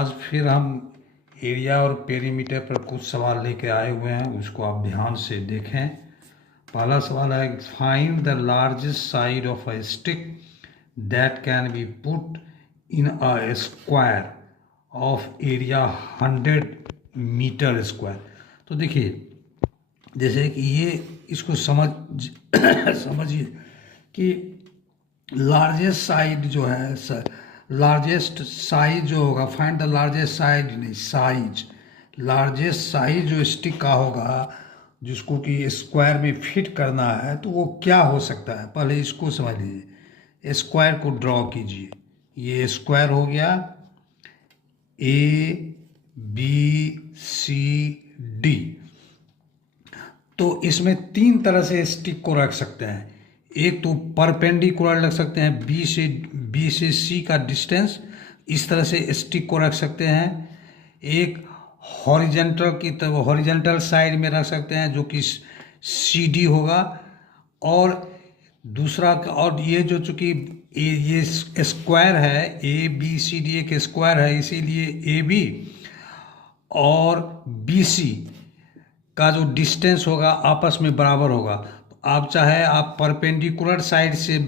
आज फिर हम एरिया और पेरीमीटर पर कुछ सवाल लेके आए हुए हैं, उसको आप ध्यान से देखें। पहला सवाल है, find the largest side of a stick that can be put in a square of area 100 metre square. तो देखिए, जैसे कि ये इसको समझिए कि लार्जेस्ट साइड जो है, लार्जेस्ट साइज जो होगा, फाइंड द लार्जेस्ट साइड नहीं साइज, लार्जेस्ट साइज जो स्टिक का होगा जिसको कि स्क्वायर में फिट करना है, तो वो क्या हो सकता है। पहले इसको समझ लीजिए, स्क्वायर को ड्रॉ कीजिए। ये स्क्वायर हो गया, ए बी सी डी। तो इसमें तीन तरह से स्टिक को रख सकते हैं। एक तो परपेंडिकुलर रख सकते हैं, बी से सी का डिस्टेंस, इस तरह से स्टिक को रख सकते हैं। एक हॉरिजेंटल की तरफ, हॉरिजेंटल साइड में रख सकते हैं जो कि सी डी होगा। और दूसरा, और ये जो चूँकि ये स्क्वायर है, ए बी सी डी एक स्क्वायर है, इसीलिए ए बी और बी सी का जो डिस्टेंस होगा आपस में बराबर होगा। तो आप चाहे आप परपेंडिकुलर साइड से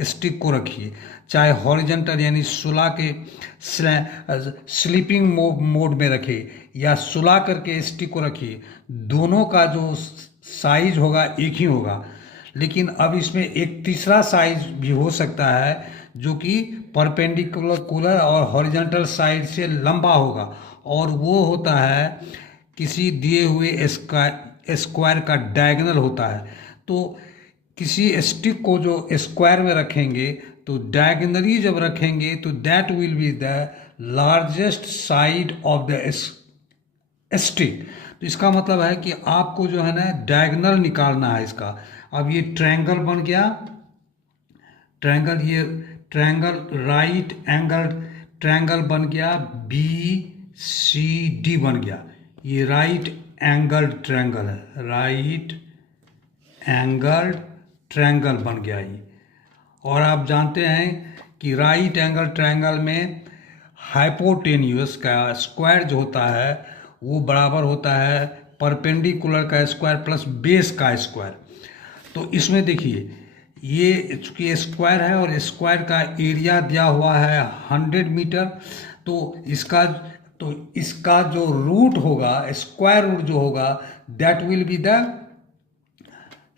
स्टिक को रखिए, चाहे हॉरिजेंटल यानी सुला के स्लीपिंग मोड में रखिए, या सुला करके स्टिक को रखिए, दोनों का जो साइज होगा एक ही होगा। लेकिन अब इसमें एक तीसरा साइज भी हो सकता है जो कि परपेंडिकुलर और हॉरिजेंटल साइड से लंबा होगा, और वो होता है किसी दिए हुए स्क्वायर का डायगोनल होता है। तो किसी स्टिक को जो स्क्वायर में रखेंगे तो डायगोनली जब रखेंगे तो that will be the largest side of the stick. तो इसका मतलब है कि आपको जो है ना डायगोनल निकालना है इसका। अब ये ट्रायंगल बन गया, ट्रायंगल, ये ट्रायंगल राइट एंगल ट्रायंगल बन गया, बी सी डी बन गया। ये राइट एंगल ट्रायंगल है, राइट एंगल ट्रायंगल बन गया ये। और आप जानते हैं कि राइट एंगल ट्रायंगल में हाइपोटेन्यूस का स्क्वायर जो होता है वो बराबर होता है परपेंडिकुलर का स्क्वायर प्लस बेस का स्क्वायर। तो इसमें देखिए, ये चूँकि स्क्वायर है और स्क्वायर का एरिया दिया हुआ है 100 मीटर, तो इसका जो रूट होगा, स्क्वायर रूट जो होगा, that will be the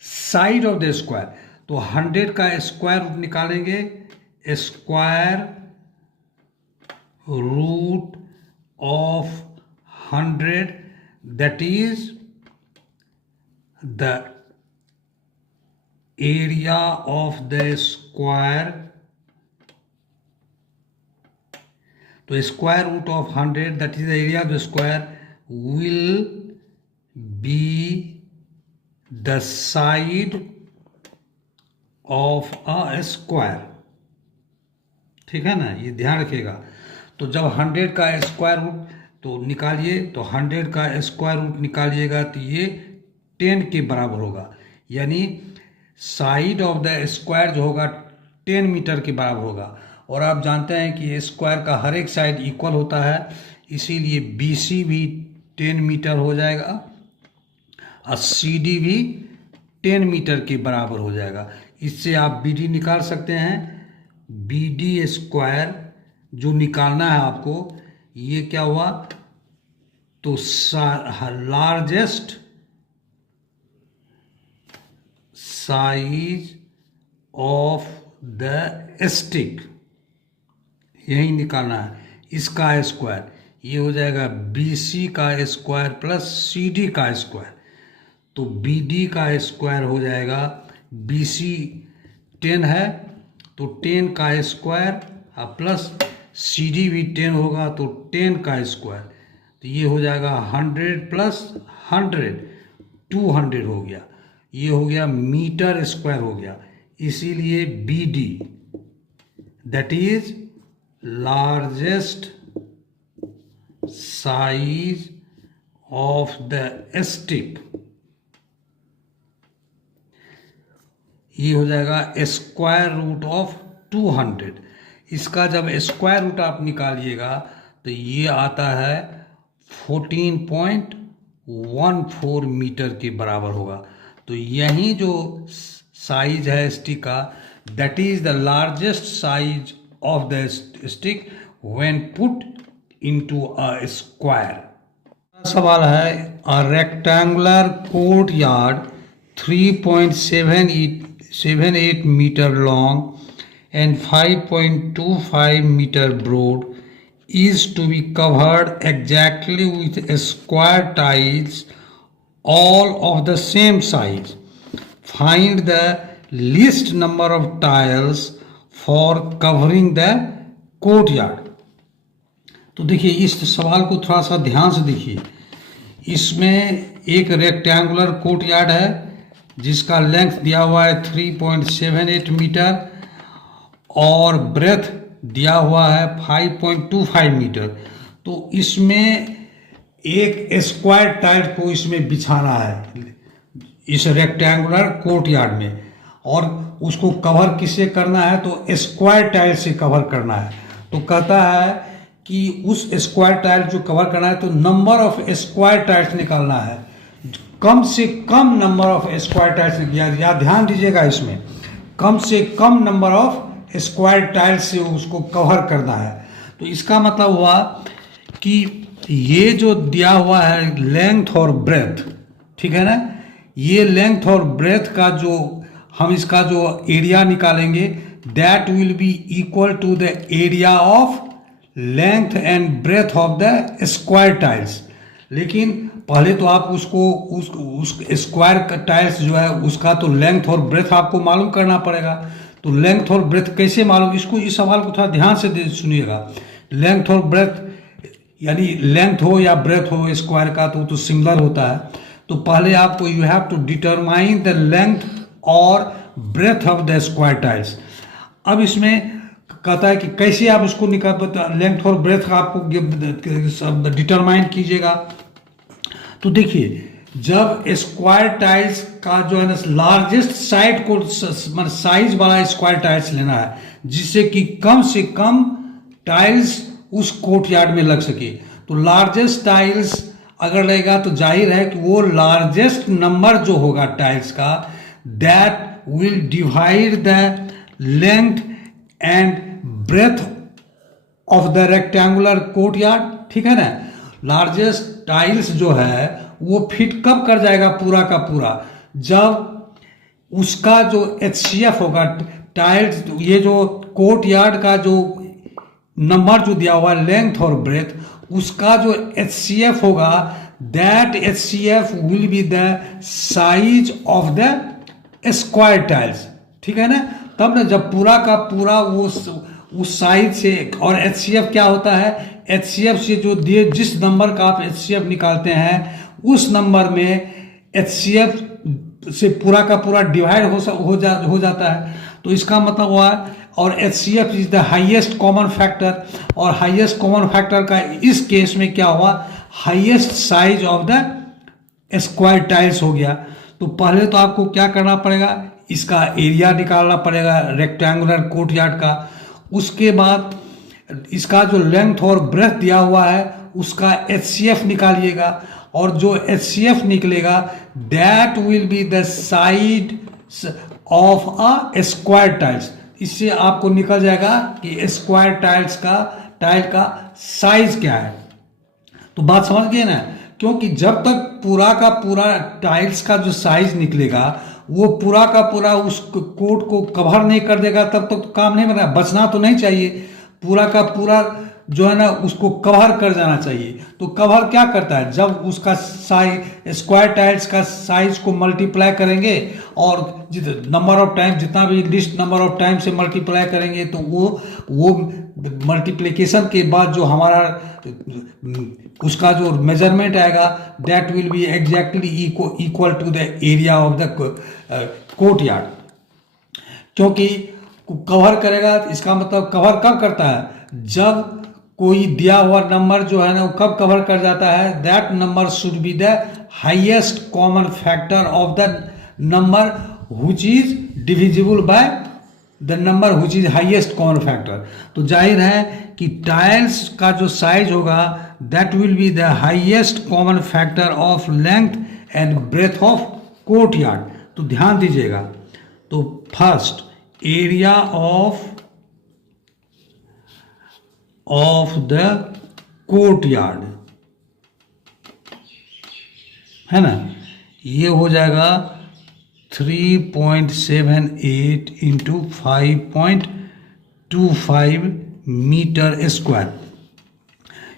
side of the square. तो 100 का स्क्वायर रूट निकालेंगे, square root of 100 that is the area of the square. तो square root of 100 that is the area of the square will be the side of a square. ठीक है ना, ये ध्यान रखिएगा। तो जब 100 का स्क्वायर रूट तो निकालिए, तो 100 का स्क्वायर रूट निकालिएगा तो ये 10 के बराबर होगा, यानी साइड ऑफ द स्क्वायर जो होगा 10 मीटर के बराबर होगा। और आप जानते हैं कि स्क्वायर का हर एक साइड इक्वल होता है, इसीलिए बी सी भी 10 मीटर हो जाएगा और सी डी भी 10 मीटर के बराबर हो जाएगा। इससे आप बी डी निकाल सकते हैं। बी डी स्क्वायर जो निकालना है आपको, ये क्या हुआ, तो largest size of the stick, यही निकालना है, इसका स्क्वायर। ये हो जाएगा बी सी का स्क्वायर प्लस सी डी का स्क्वायर। तो बी डी का स्क्वायर हो जाएगा, बी सी 10 है तो 10 का स्क्वायर प्लस सी डी भी 10 होगा तो 10 का स्क्वायर। तो ये हो जाएगा 100 प्लस 100 200 हो गया। ये हो गया मीटर स्क्वायर हो गया। इसीलिए b d that is largest size of the stick, ये हो जाएगा स्क्वायर रूट ऑफ 200। इसका जब स्क्वायर रूट आप निकालिएगा तो ये आता है 14.14 मीटर के बराबर होगा। तो यही जो साइज है स्टिक का, that is the largest size of the stick when put into a square. सवाल है, a rectangular courtyard 3.78 metre long and 5.25 meter broad is to be covered exactly with square tiles all of the same size. Find the least number of tiles for covering the courtyard. तो देखिए इस सवाल को थोड़ा सा ध्यान से देखिए। इसमें एक रेक्टेंगुलर कोर्टयार्ड है जिसका लेंथ दिया हुआ है 3.78 मीटर और ब्रेथ दिया हुआ है 5.25 मीटर। तो इसमें एक स्क्वायर टाइल को इसमें बिछाना है इस रेक्टेंगुलर कोर्टयार्ड में, और उसको कवर किससे करना है, तो स्क्वायर टाइल से कवर करना है। तो कहता है कि उस स्क्वायर टाइल जो कवर करना है तो नंबर ऑफ स्क्वायर टाइल्स निकालना है, कम से कम नंबर ऑफ स्क्वायर टाइल्स। या ध्यान दीजिएगा, इसमें कम से कम नंबर ऑफ स्क्वायर टाइल से उसको कवर करना है। तो इसका मतलब हुआ कि ये जो दिया हुआ है लेंथ और ब्रेथ, ठीक है ना, ये लेंथ और ब्रेथ का जो हम इसका जो एरिया निकालेंगे, that will be equal to the area of length and breadth of the square tiles. लेकिन पहले तो आप उसको उस स्क्वायर टाइल्स जो है उसका तो लेंथ और ब्रेथ आपको मालूम करना पड़ेगा। तो लेंथ और ब्रेथ कैसे मालूम, इसको इस सवाल को थोड़ा ध्यान से सुनिएगा। लेंथ और ब्रेथ यानी लेंथ हो या ब्रेथ हो स्क्वायर का तो सिमिलर होता है। तो पहले आपको you have to determine the length और breadth of the square tiles. अब इसमें कहता है कि कैसे आप उसको निकाल, लेंथ और ब्रेथ का आपको डिटरमाइन कीजिएगा। तो देखिए, जब स्क्वायर टाइल्स का जो है ना लार्जेस्ट साइड को मतलब साइज वाला स्क्वायर टाइल्स लेना है जिससे कि कम से कम टाइल्स उस कोर्टयार्ड में लग सके। तो लार्जेस्ट टाइल्स अगर लगेगा तो जाहिर है कि वो लार्जेस्ट नंबर जो होगा टाइल्स का, that will divide the length and breadth of the rectangular courtyard, ठीक है ना। लार्जेस्ट टाइल्स जो है वो फिट कब कर जाएगा पूरा का पूरा, जब उसका जो HCF होगा टाइल्स, ये जो कोर्टयार्ड का जो नंबर जो दिया हुआ लेंथ और ब्रेथ, उसका जो HCF होगा, that HCF will be the size of the square tiles, ठीक है ना। तब ना जब पूरा का पूरा वो उस साइज से, और HCF क्या होता है, HCF से जो दिए जिस नंबर का आप HCF निकालते हैं उस नंबर में HCF से पूरा का पूरा डिवाइड हो जाता है। तो इसका मतलब हुआ, और HCF is the highest common factor, और हाईएस्ट कॉमन फैक्टर का इस केस में क्या हुआ, highest size of the square tiles हो गया। तो पहले तो आपको क्या करना पड़ेगा, इसका एरिया निकालना पड़ेगा रेक्टेंगुलर कोर्टयार्ड का। उसके बाद इसका जो लेंथ और ब्रेथ दिया हुआ है उसका HCF निकालिएगा, और जो HCF निकलेगा that will be the side of a square tiles. इससे आपको निकल जाएगा कि स्क्वायर टाइल का साइज क्या है। तो बात समझ गए ना, क्योंकि जब तक पूरा का पूरा टाइल्स का जो साइज निकलेगा वो पूरा का पूरा उस कोट को कवर नहीं कर देगा तब तक तो काम नहीं बना। बचना तो नहीं चाहिए, पूरा का पूरा जो है ना उसको कवर कर जाना चाहिए। तो कवर क्या करता है, जब उसका साइज स्क्वायर टाइल्स का साइज को मल्टीप्लाई करेंगे और नंबर ऑफ टाइम, जितना भी लिस्ट नंबर ऑफ टाइम से मल्टीप्लाई करेंगे तो वो मल्टीप्लिकेशन के बाद जो हमारा उसका जो मेजरमेंट आएगा that will be exactly equal to the area of the courtyard. क्योंकि कवर करेगा, इसका मतलब कवर कब करता है, जब कोई दिया हुआ नंबर जो है ना वो कब कवर कर जाता है, that number should be the highest common factor of the number which is divisible by the number which is highest common factor. तो जाहिर है कि टाइल्स का जो साइज होगा that will be the highest common factor of length and breadth of courtyard. तो ध्यान दीजिएगा, तो first area of the courtyard है ना, ये हो जाएगा 3.78 इंटू 5.25 मीटर स्क्वायर।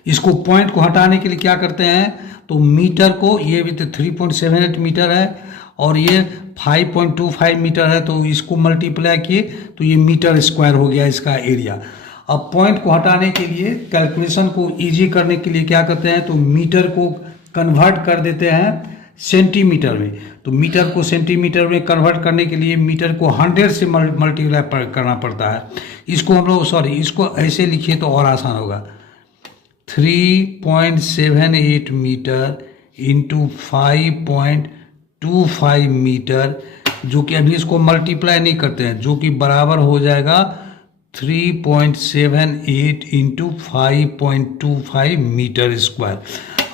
इसको पॉइंट को हटाने के लिए क्या करते हैं, तो मीटर को, ये भी तो 3.78 मीटर है और ये 5.25 मीटर है, तो इसको मल्टीप्लाई किए तो ये मीटर स्क्वायर हो गया इसका एरिया। अब पॉइंट को हटाने के लिए, कैलकुलेशन को इजी करने के लिए क्या करते हैं, तो मीटर को कन्वर्ट कर देते हैं सेंटीमीटर में। तो मीटर को सेंटीमीटर में कन्वर्ट करने के लिए मीटर को 100 से मल्टीप्लाई करना पड़ता है। इसको हम लोग इसको ऐसे लिखिए तो और आसान होगा, 3.78 मीटर इंटू 5.25 मीटर, जो कि अभी इसको मल्टीप्लाई नहीं करते हैं, जो कि बराबर हो जाएगा 3.78 इंटू 5.25 मीटर स्क्वायर।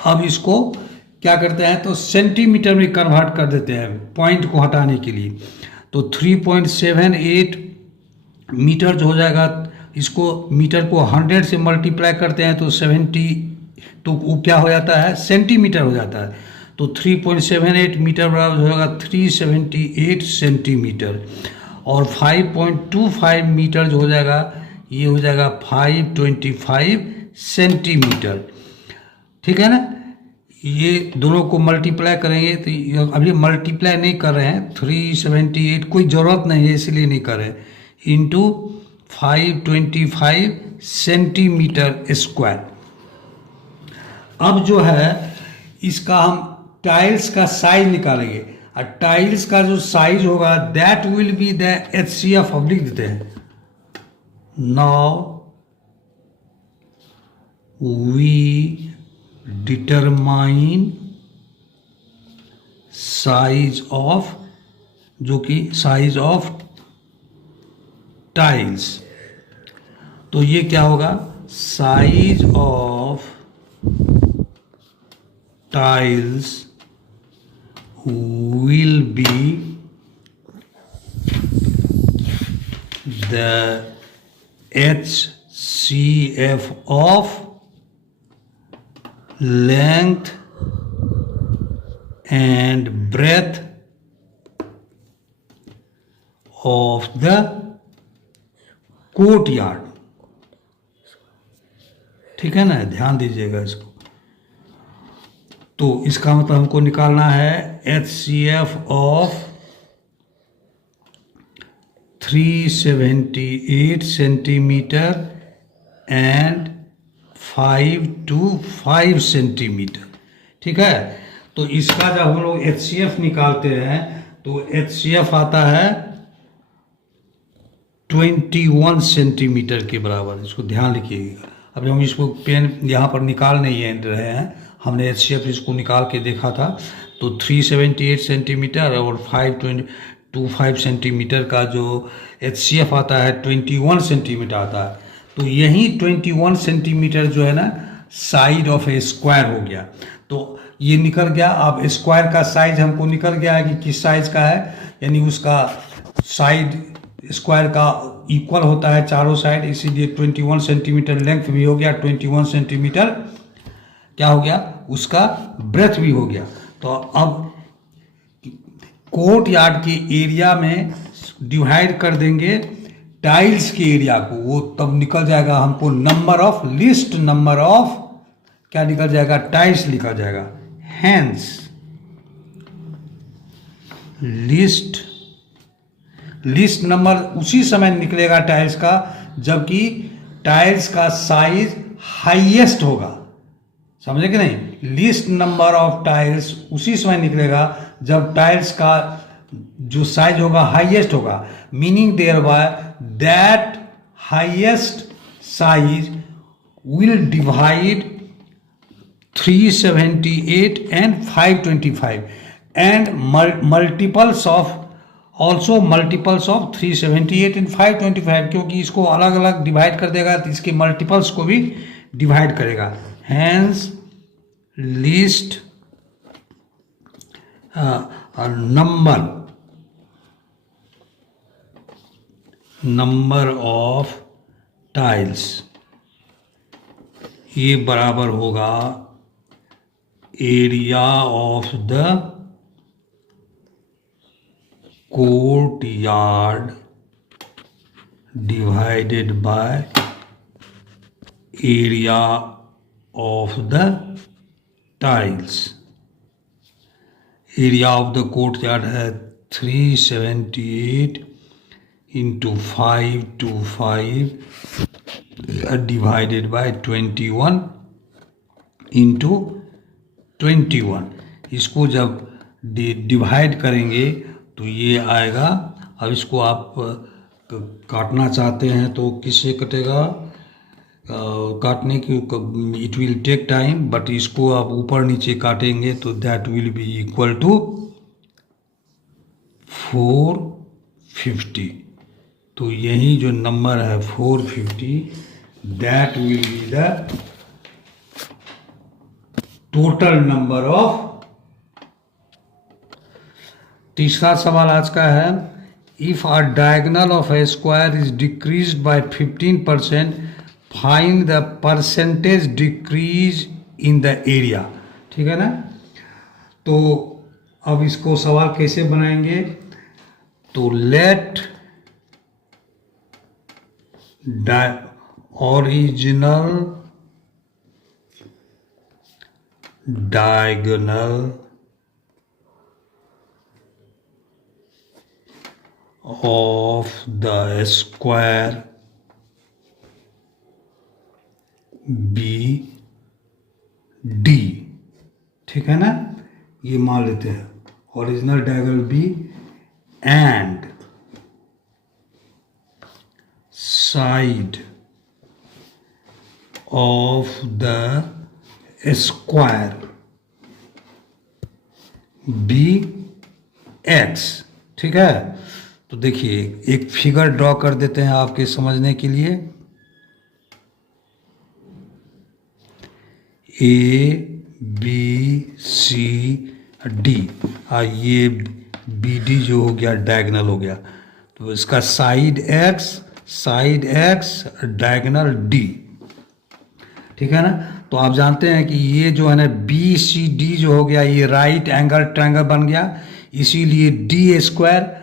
अब इसको क्या करते हैं, तो सेंटीमीटर में कन्वर्ट कर देते हैं पॉइंट को हटाने के लिए। तो 3.78 मीटर जो हो जाएगा, इसको मीटर को 100 से मल्टीप्लाई करते हैं तो 70, तो वो क्या हो जाता है, सेंटीमीटर हो जाता है। तो 3.78 मीटर बराबर हो जाएगा 378 सेंटीमीटर, और 5.25 मीटर जो हो जाएगा ये हो जाएगा 525 सेंटीमीटर। ठीक है ना, ये दोनों को मल्टीप्लाई करेंगे तो अभी मल्टीप्लाई नहीं कर रहे हैं, 378 कोई ज़रूरत नहीं है इसलिए नहीं कर रहे, इंटू 525 सेंटीमीटर स्क्वायर। अब जो है इसका हम टाइल्स का साइज निकालेंगे, और टाइल्स का जो साइज होगा that will be the HCF। अब लिख देते हैं, now we determine size of, जो कि साइज ऑफ टाइल्स। तो ये क्या होगा, size of tiles will be the HCF of length and breadth of the courtyard। ठीक है ना, ध्यान दीजिएगा इसको। तो इसका मतलब हमको निकालना है HCF of 378 centimetre and 5 centimetre. ठीक है, तो इसका जब हम लोग HCF निकालते हैं तो HCF आता है 21 सेंटीमीटर के बराबर। इसको ध्यान रखिएगा, अभी हम इसको पेन यहाँ पर निकाल नहीं रहे हैं, हमने HCF इसको निकाल के देखा था। तो 378 सेंटीमीटर और 525 सेंटीमीटर का जो HCF आता है 21 सेंटीमीटर आता है। तो यही 21 सेंटीमीटर जो है ना साइड ऑफ ए स्क्वायर हो गया। तो ये निकल गया। अब स्क्वायर का साइज हमको निकल गया है कि किस साइज का है, यानी उसका साइड स्क्वायर का इक्वल होता है चारों साइड, इसीलिए 21 सेंटीमीटर लेंथ भी हो गया, 21 सेंटीमीटर क्या हो गया, उसका ब्रेथ भी हो गया। तो अब कोर्ट यार्ड के एरिया में डिवाइड कर देंगे टाइल्स के एरिया को, वो तब निकल जाएगा हमको number of, list number of क्या निकल जाएगा, टाइल्स लिखा जाएगा। हैंस लिस्ट नंबर उसी समय निकलेगा टाइल्स का जबकि टाइल्स का साइज हाईएस्ट होगा, समझे कि नहीं। लिस्ट नंबर ऑफ टाइल्स उसी समय निकलेगा जब टाइल्स का जो साइज होगा हाईएस्ट होगा, meaning thereby that highest size will divide 378 and 525 and multiples also multiples of 378 and 525, क्योंकि इसको अलग अलग डिवाइड कर देगा तो इसके मल्टीपल्स को भी डिवाइड करेगा। Hence least number of tiles, ये बराबर होगा area of the courtyard divided by area of the tiles. Area of the courtyard है 378 इंटू 525 डिवाइडेड बाय 21 इंटू 21। इसको जब डिवाइड करेंगे तो ये आएगा। अब इसको आप काटना चाहते हैं तो किससे कटेगा, काटने की it will take time, but इसको आप ऊपर नीचे काटेंगे तो that will be equal to 450। तो यही जो नंबर है 450, that will be the total number of. तीसरा सवाल आज का है, if a diagonal of a square is decreased by 15%, find the percentage decrease in the area. ठीक है ना। तो अब इसको सवाल कैसे बनाएंगे, तो let original diagonal of the square be D। ठीक है ना, ये मान लेते हैं original diagonal be and side of the square be x. ठीक है। तो देखिए एक फिगर ड्रॉ कर देते हैं आपके समझने के लिए। ए बी सी डी, ये बी डी जो हो गया डायगोनल हो गया, तो इसका साइड एक्स डायगोनल डी। ठीक है ना। तो आप जानते हैं कि ये जो है ना बी सी डी जो हो गया, ये राइट एंगल ट्रायंगल बन गया, इसीलिए डी स्क्वायर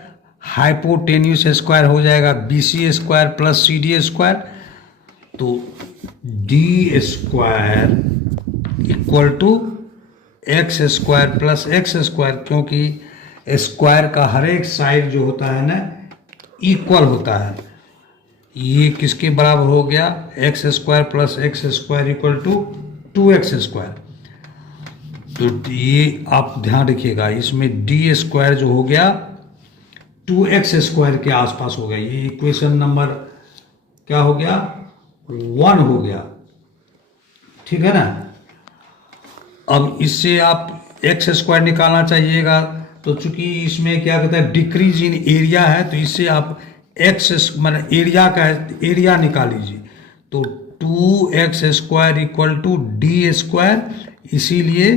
हाइपोटेन्यूस स्क्वायर हो जाएगा b c square plus c d square. तो d square equal to x square plus x square, क्योंकि स्क्वायर का हर एक साइड जो होता है ना इक्वल होता है। ये किसके बराबर हो गया, x square plus x square equal to 2x square. तो ये आप ध्यान रखिएगा, इसमें डी स्क्वायर जो हो गया 2x स्क्वायर के आसपास हो गया। ये इक्वेशन नंबर क्या हो गया, 1 हो गया। ठीक है ना। अब इससे आप एक्स स्क्वायर निकालना चाहिएगा, तो चूंकि इसमें क्या कहता है डिक्रीज इन एरिया है, तो इससे आप एक्स मतलब एरिया का एरिया निकाल लीजिए। तो 2x square equal to d square, इसीलिए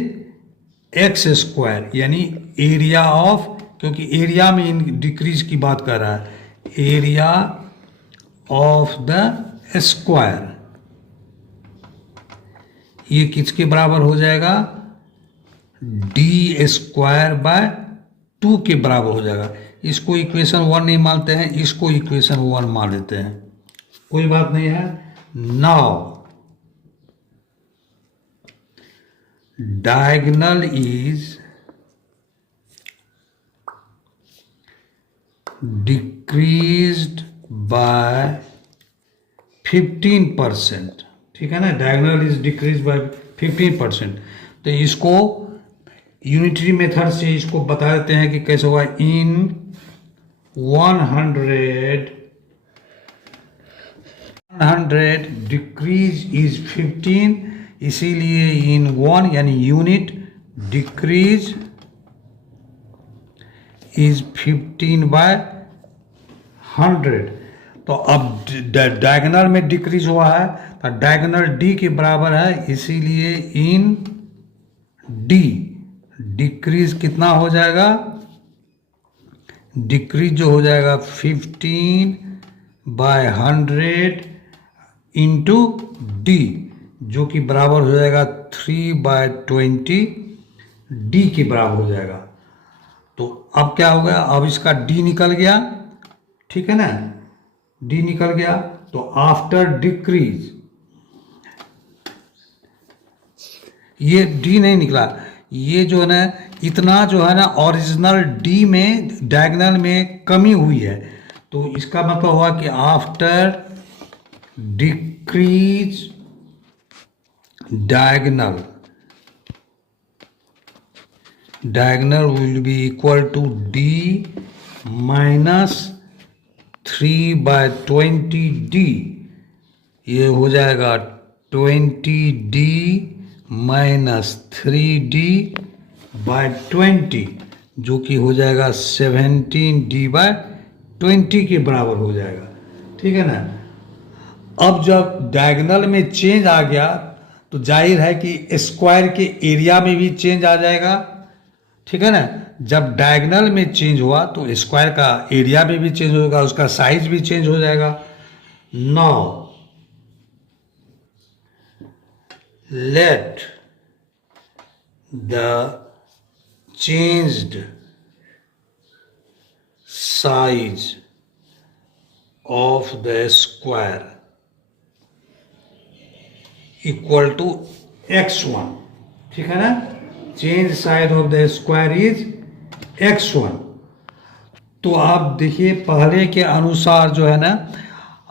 एक्स स्क्वायर यानी एरिया ऑफ, क्योंकि एरिया में इन डिक्रीज की बात कर रहा है, एरिया ऑफ द स्क्वायर ये किसके बराबर हो जाएगा, डी स्क्वायर बाय 2 के बराबर हो जाएगा। इसको इक्वेशन 1 नहीं मानते हैं, इसको इक्वेशन 1 मान लेते हैं, कोई बात नहीं है। Now diagonal is decreased by 15%। ठीक है ना, डायगोनल इज डिक्रीज बाय 15%। तो इसको यूनिटरी मेथड से इसको बता देते हैं कि कैसे होगा। इन 100 डिक्रीज इज 15, इसीलिए इन 1 यानी यूनिट डिक्रीज इज 15/100। तो अब डायगोनल में डिक्रीज हुआ है तो डायगोनल डी के बराबर है, इसीलिए इन डी डिक्रीज कितना हो जाएगा, डिक्रीज जो हो जाएगा 15/100 इंटू डी, जो कि बराबर हो जाएगा 3/20 डी के बराबर हो जाएगा। तो अब क्या हो गया, अब इसका डी निकल गया, ठीक है ना, डी निकल गया। तो आफ्टर डिक्रीज, ये डी नहीं निकला, ये जो है ना इतना जो है ना ओरिजिनल डी में डायगोनल में कमी हुई है, तो इसका मतलब हुआ कि after decrease diagonal will be equal to d minus 3/20d, ये हो जाएगा 20d minus 3d/20, जो कि हो जाएगा 17d/20 के बराबर हो जाएगा, ठीक है ना। अब जब डायगोनल में चेंज आ गया तो जाहिर है कि स्क्वायर के एरिया में भी चेंज आ जाएगा, ठीक है ना। जब डायगोनल में चेंज हुआ तो स्क्वायर का एरिया में भी चेंज होगा, उसका साइज भी चेंज हो जाएगा। Now let the changed size of the square equal to x1, ठीक है ना। Change size of the square is x1। तो आप देखिए पहले के अनुसार जो है ना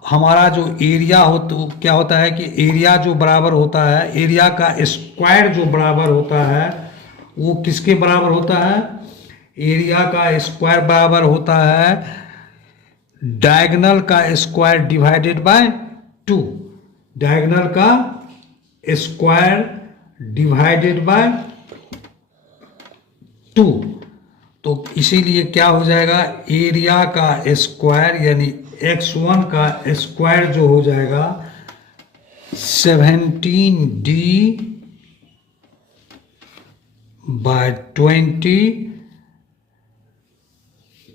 हमारा जो एरिया हो, तो क्या होता है कि एरिया जो बराबर होता है, एरिया का स्क्वायर जो बराबर होता है वो किसके बराबर होता है, एरिया का स्क्वायर बराबर होता है डायगोनल का स्क्वायर डिवाइडेड बाय 2, डायगोनल का स्क्वायर डिवाइडेड बाय 2। तो इसीलिए क्या हो जाएगा, एरिया का स्क्वायर यानी x1 का स्क्वायर जो हो जाएगा 17d/20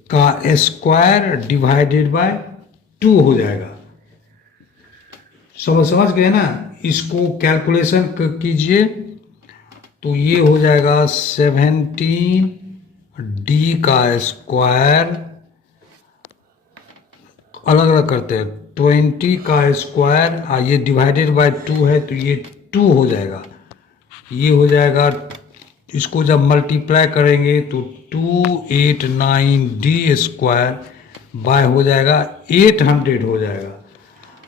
का स्क्वायर डिवाइडेड बाय 2 हो जाएगा। समझ गए ना। इसको कैलकुलेशन कीजिए तो ये हो जाएगा 17d का स्क्वायर, अलग अलग करते हैं, 20 का स्क्वायर, ये डिवाइडेड बाय 2 है तो ये 2 हो जाएगा, ये हो जाएगा। इसको जब मल्टीप्लाई करेंगे तो 289d स्क्वायर बाय हो जाएगा 800 हो जाएगा।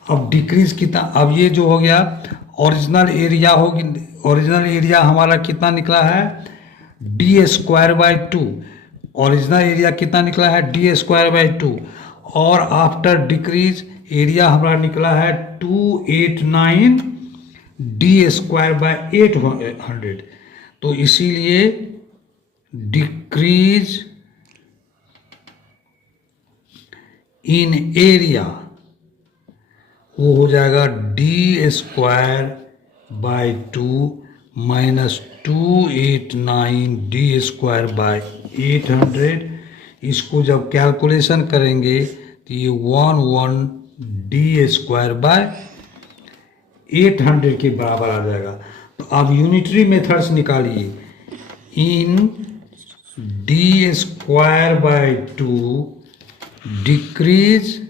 अब डिक्रीज कितना, अब ये जो हो गया ओरिजिनल एरिया होगी, ओरिजिनल एरिया हमारा कितना निकला है d²/2, ओरिजिनल एरिया कितना निकला है d²/2, और आफ्टर डिक्रीज एरिया हमारा निकला है 289d²/800। तो इसीलिए डिक्रीज इन एरिया वो हो जाएगा d²/2 माइनस 289d²/800। इसको जब कैलकुलेशन करेंगे तो ये 11d²/800 के बराबर आ जाएगा। तो अब यूनिटरी मेथड्स निकालिए। इन d²/2 डिक्रीज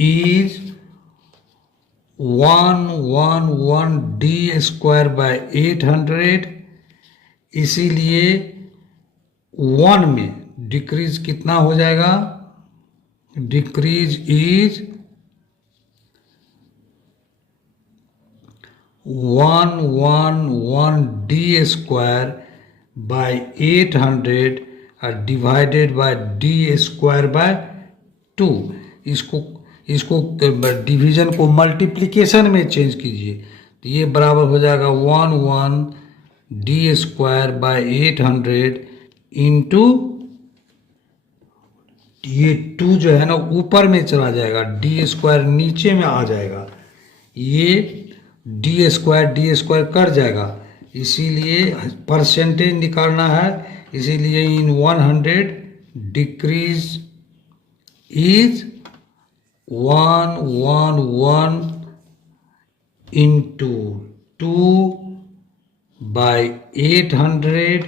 is 111d²/800, इसीलिए 1 में डिक्रीज कितना हो जाएगा, decrease is 111d²/800 divided by d²/2। इसको डिवीजन को मल्टीप्लिकेशन में चेंज कीजिए तो ये बराबर हो जाएगा 11d²/800 इंटू ये 2 जो है ना ऊपर में चला जाएगा, डी स्क्वायर नीचे में आ जाएगा, ये डी स्क्वायर कट जाएगा, इसीलिए परसेंटेज निकालना है, इसीलिए इन 100 डिक्रीज इज 111 इंटू 2/800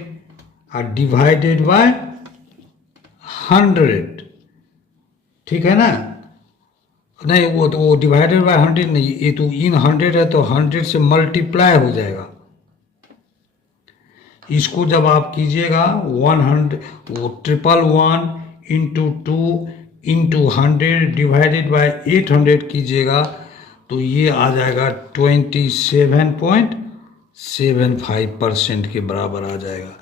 और डिवाइडेड बाय 100। ठीक है ना? नहीं, वो डिवाइडेड बाय 100 नहीं, ये तो इन 100 है तो 100 से मल्टीप्लाई हो जाएगा। इसको जब आप कीजिएगा 100 वो 111 इंटू 2 इंटू 100 डिवाइडेड बाय 800 कीजिएगा तो ये आ जाएगा 27.75% के बराबर आ जाएगा।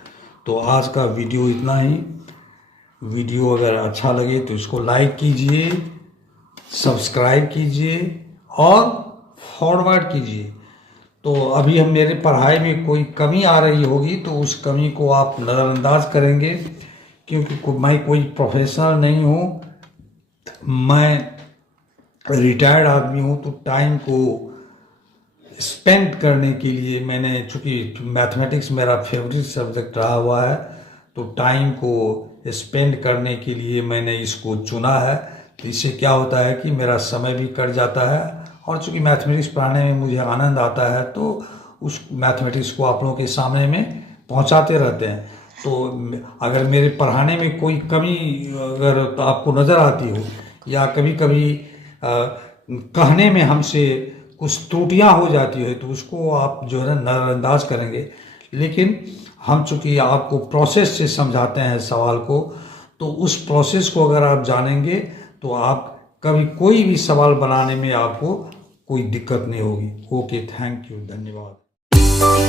तो आज का वीडियो इतना ही। वीडियो अगर अच्छा लगे तो इसको लाइक कीजिए, सब्सक्राइब कीजिए और फॉरवर्ड कीजिए। तो अभी हम मेरे पढ़ाई में कोई कमी आ रही होगी तो उस कमी को आप नज़रअंदाज करेंगे, क्योंकि मैं कोई प्रोफेशनल नहीं हूँ, मैं रिटायर्ड आदमी हूँ। तो टाइम को स्पेंड करने के लिए मैंने, चूँकि मैथमेटिक्स मेरा फेवरेट सब्जेक्ट रहा हुआ है, तो टाइम को स्पेंड करने के लिए मैंने इसको चुना है। तो इससे क्या होता है कि मेरा समय भी कट जाता है और चूँकि मैथमेटिक्स पढ़ाने में मुझे आनंद आता है तो उस मैथमेटिक्स को आप लोगों के सामने में पहुंचाते रहते हैं। तो अगर मेरे पढ़ाने में कोई कमी अगर तो आपको नज़र आती हो या कभी कभी कहने में हमसे कुछ त्रुटियां हो जाती है तो उसको आप जो है ना नज़रअंदाज करेंगे। लेकिन हम चूँकि आपको प्रोसेस से समझाते हैं सवाल को, तो उस प्रोसेस को अगर आप जानेंगे तो आप कभी कोई भी सवाल बनाने में आपको कोई दिक्कत नहीं होगी। ओके, थैंक यू, धन्यवाद।